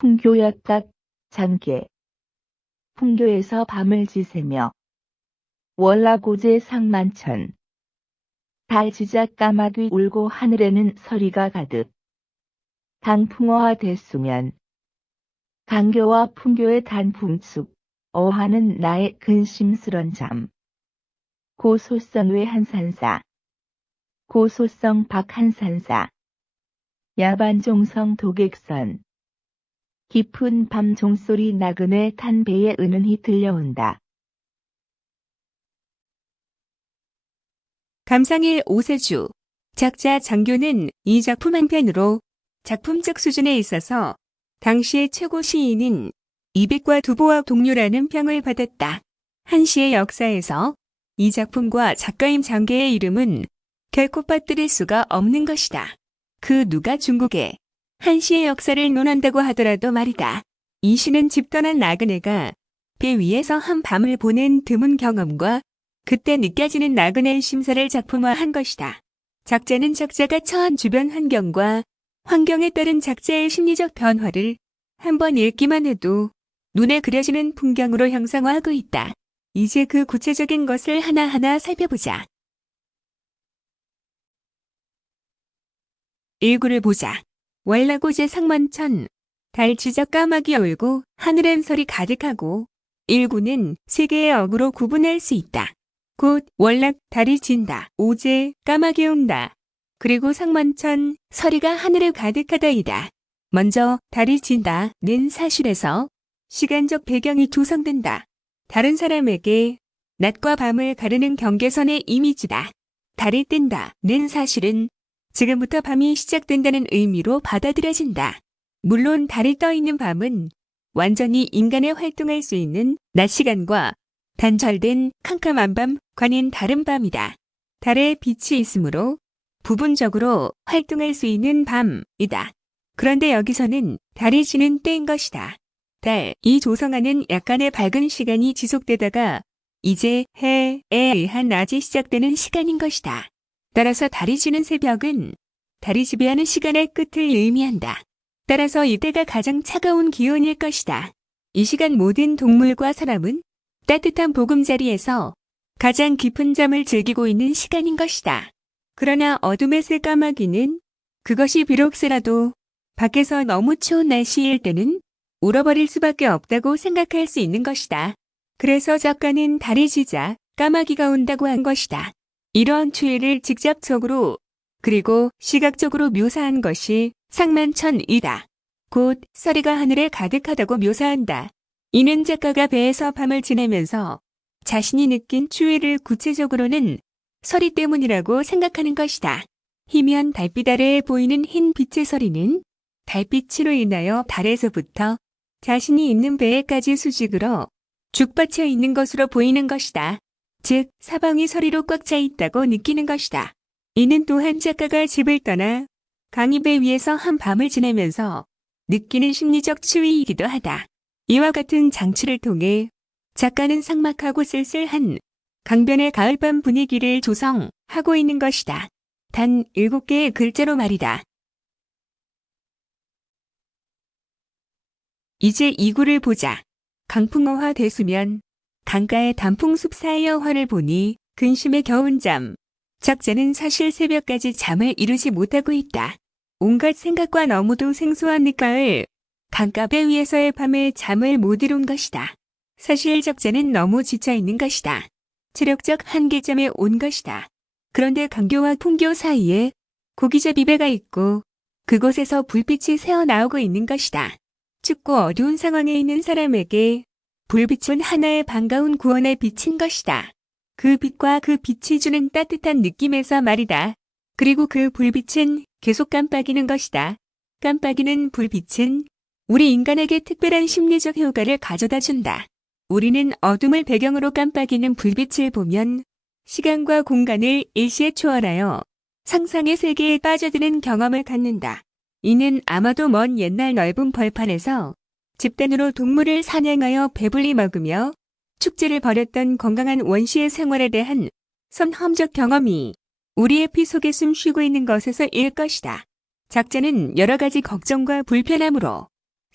풍교약각 장계 풍교에서 밤을 지새며 월라고제 상만천 달지작 까마귀 울고 하늘에는 서리가 가득 단풍어와 대수면 강교와 풍교의 단풍숲 어하는 나의 근심스런 잠 고소성 외 한산사 고소성 박한산사 야반종성 도객선 깊은 밤 종소리 나그네 탄 배에 은은히 들려온다. 감상일 오세주 작자 장교는 이 작품 한 편으로 작품적 수준에 있어서 당시의 최고 시인인 이백과 두보와 동료라는 평을 받았다. 한시의 역사에서 이 작품과 작가임 장계의 이름은 결코 빠뜨릴 수가 없는 것이다. 그 누가 중국의 한시의 역사를 논한다고 하더라도 말이다. 이 시는 집 떠난 나그네가 배 위에서 한 밤을 보낸 드문 경험과 그때 느껴지는 나그네의 심사를 작품화한 것이다. 작자는 작자가 처한 주변 환경과 환경에 따른 작자의 심리적 변화를 한번 읽기만 해도 눈에 그려지는 풍경으로 형상화하고 있다. 이제 그 구체적인 것을 하나하나 살펴보자. 일구를 보자. 월라고제 상만천 달지적 까마귀 울고 하늘엔 설이 가득하고 일구는 세 개의 어구로 구분할 수 있다. 곧 월락 달이 진다. 오제 까마귀 온다. 그리고 상만천 서리가 하늘에 가득하다이다. 먼저 달이 진다는 사실에서 시간적 배경이 조성된다. 다른 사람에게 낮과 밤을 가르는 경계선의 이미지다. 달이 뜬다는 사실은 지금부터 밤이 시작된다는 의미로 받아들여진다. 물론 달이 떠 있는 밤은 완전히 인간의 활동할 수 있는 낮 시간과 단절된 캄캄한 밤, 관인 다른 밤이다. 달에 빛이 있으므로 부분적으로 활동할 수 있는 밤이다. 그런데 여기서는 달이 지는 때인 것이다. 달이 조성하는 약간의 밝은 시간이 지속되다가 이제 해에 의한 낮이 시작되는 시간인 것이다. 따라서 달이 지는 새벽은 달이 지배하는 시간의 끝을 의미한다. 따라서 이때가 가장 차가운 기온일 것이다. 이 시간 모든 동물과 사람은 따뜻한 보금자리에서 가장 깊은 잠을 즐기고 있는 시간인 것이다. 그러나 어둠의 새 까마귀는 그것이 비록 새라도 밖에서 너무 추운 날씨일 때는 울어버릴 수밖에 없다고 생각할 수 있는 것이다. 그래서 작가는 달이 지자 까마귀가 온다고 한 것이다. 이러한 추위를 직접적으로 그리고 시각적으로 묘사한 것이 상만천이다. 곧 서리가 하늘에 가득하다고 묘사한다. 이는 작가가 배에서 밤을 지내면서 자신이 느낀 추위를 구체적으로는 서리 때문이라고 생각하는 것이다. 희미한 달빛 아래에 보이는 흰 빛의 서리는 달빛으로 인하여 달에서부터 자신이 있는 배에까지 수직으로 죽받쳐 있는 것으로 보이는 것이다. 즉 사방이 서리로 꽉 차 있다고 느끼는 것이다. 이는 또한 작가가 집을 떠나 강의배 위에서 한 밤을 지내면서 느끼는 심리적 추위이기도 하다. 이와 같은 장치를 통해 작가는 삭막하고 쓸쓸한 강변의 가을밤 분위기를 조성하고 있는 것이다. 단 7개의 글자로 말이다. 이제 이구를 보자. 강풍어화 대수면 강가의 단풍숲 사이의 화를 보니 근심에 겨운 잠. 작자는 사실 새벽까지 잠을 이루지 못하고 있다. 온갖 생각과 너무도 생소한 늦가을 강가배 위에서의 밤에 잠을 못 이룬 것이다. 사실 작자는 너무 지쳐 있는 것이다. 체력적 한계점에 온 것이다. 그런데 강교와 풍교 사이에 고기잡이 배가 있고 그곳에서 불빛이 새어나오고 있는 것이다. 춥고 어두운 상황에 있는 사람에게 불빛은 하나의 반가운 구원의 빛인 것이다. 그 빛과 그 빛이 주는 따뜻한 느낌에서 말이다. 그리고 그 불빛은 계속 깜빡이는 것이다. 깜빡이는 불빛은 우리 인간에게 특별한 심리적 효과를 가져다 준다. 우리는 어둠을 배경으로 깜빡이는 불빛을 보면 시간과 공간을 일시에 초월하여 상상의 세계에 빠져드는 경험을 갖는다. 이는 아마도 먼 옛날 넓은 벌판에서 집단으로 동물을 사냥하여 배불리 먹으며 축제를 벌였던 건강한 원시의 생활에 대한 선험적 경험이 우리의 피 속에 숨 쉬고 있는 것에서 일 것이다. 작자는 여러 가지 걱정과 불편함으로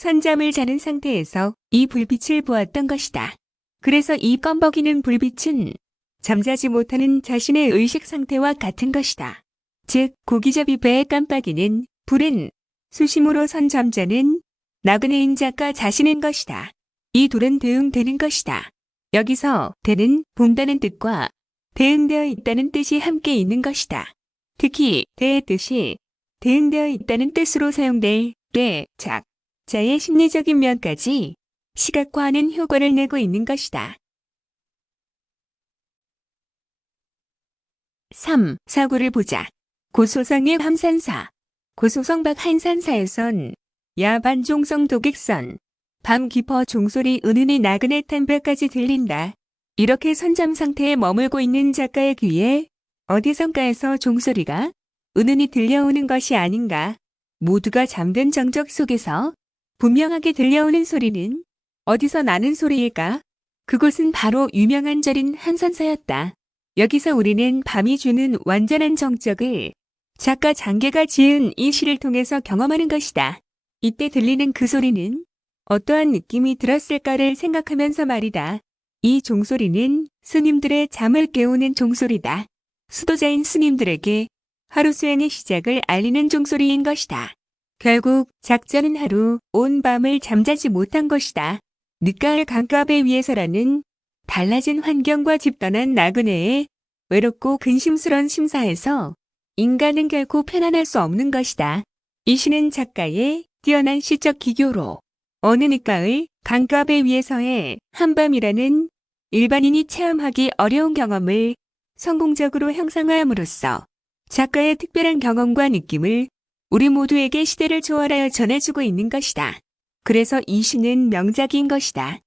선잠을 자는 상태에서 이 불빛을 보았던 것이다. 그래서 이 껌벅이는 불빛은 잠자지 못하는 자신의 의식 상태와 같은 것이다. 즉, 고기잡이 배의 깜빡이는 불은 수심으로 선잠자는 나그네인 작가 자신인 것이다. 이 둘은 대응되는 것이다. 여기서 대는 본다는 뜻과 대응되어 있다는 뜻이 함께 있는 것이다. 특히 대의 뜻이 대응되어 있다는 뜻으로 사용될 때, 작자의 심리적인 면까지 시각화하는 효과를 내고 있는 것이다. 3. 사고를 보자. 고소성의 함산사. 고소성박 한산사에선 야반종성 독익선, 밤 깊어 종소리 은은히 나그네 탄배까지 들린다. 이렇게 선잠 상태에 머물고 있는 작가의 귀에 어디선가에서 종소리가 은은히 들려오는 것이 아닌가. 모두가 잠든 정적 속에서 분명하게 들려오는 소리는 어디서 나는 소리일까? 그곳은 바로 유명한 절인 한산사였다. 여기서 우리는 밤이 주는 완전한 정적을 작가 장계가 지은 이 시를 통해서 경험하는 것이다. 이때 들리는 그 소리는 어떠한 느낌이 들었을까를 생각하면서 말이다. 이 종소리는 스님들의 잠을 깨우는 종소리다. 수도자인 스님들에게 하루 수행의 시작을 알리는 종소리인 것이다. 결국 작자는 하루 온 밤을 잠자지 못한 것이다. 늦가을 강가배 위에서라는 달라진 환경과 집단한 나그네의 외롭고 근심스런 심사에서 인간은 결코 편안할 수 없는 것이다. 이 시는 작가의 뛰어난 시적 기교로 어느 늦가을 강가배 위에서의 한밤이라는 일반인이 체험하기 어려운 경험을 성공적으로 형상화함으로써 작가의 특별한 경험과 느낌을 우리 모두에게 시대를 초월하여 전해주고 있는 것이다. 그래서 이 시는 명작인 것이다.